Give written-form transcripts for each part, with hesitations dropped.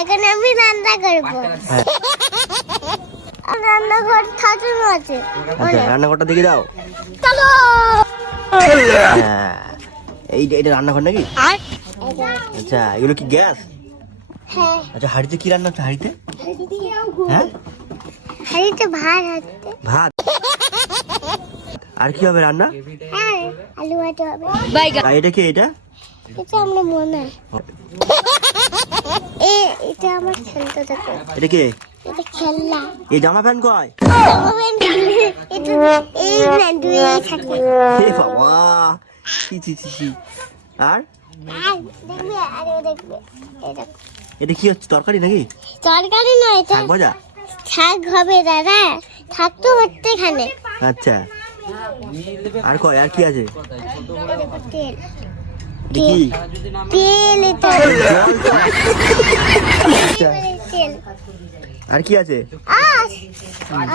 এখন আমি রান্না করবো। রান্নাঘর থাকুন আছে। রান্নাঘরটা দিকে দাও। চলো। এইটা রান্নাঘর নাকি? আচ্ছা, এগুলো কি গ্যাস? হ্যাঁ। আচ্ছা, হাঁড়িতে কি রান্না হচ্ছে? হাঁড়িতে হ্যাঁ, হাঁড়িতে ভাত হচ্ছে। ভাত। আর কি হবে রান্না? হ্যাঁ, আলু ভাতে হবে। আর এটা কি? এটা আমরা মনে এটা আমার খেলতে দেখো। এটা কি? এটা খেলনা। এই জামা প্যান্ট কয়? এটা এই না দুই থাকে। এ বাবা, ছি। আর দেখবে, আরে দেখবে। এটা কি হচ্ছে? তরকারি নাকি? তরকারি নয়, এটা শাক ভাজা। শাক হবে দাদা। শাক তো হচ্ছে এখানে। আচ্ছা, আর কয়? আর কি আছে? তেল। কি তেল এটা। তেল। আর কি আছে? আর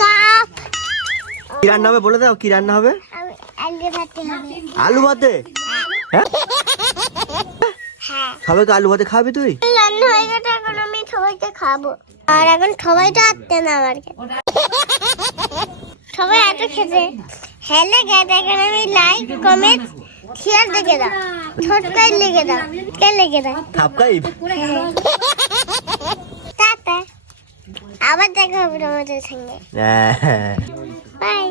কাপ। কি রান্না হবে বলে দাও, কি রান্না হবে? আলু ভাতে হবে। আলু ভাতে? হ্যাঁ, হ্যাঁ। সবাইকে আলু ভাতে খাবি তুই? রান্না হয়ে গেছে, এখন আমি সবাইকে খাবো। আর এখন সবাইটা আসতে না আমার কাছে। সবাই এত খেতে হেলে গেছে। এখন আমি লাইক কমেন্ট শেয়ার লিখে দাও, সাবস্ক্রাইব লিখে দাও, কে লিখে দাও। সাবস্ক্রাইব। টাটা, আবার দেখা হবে তোমাদের সঙ্গে। বাই।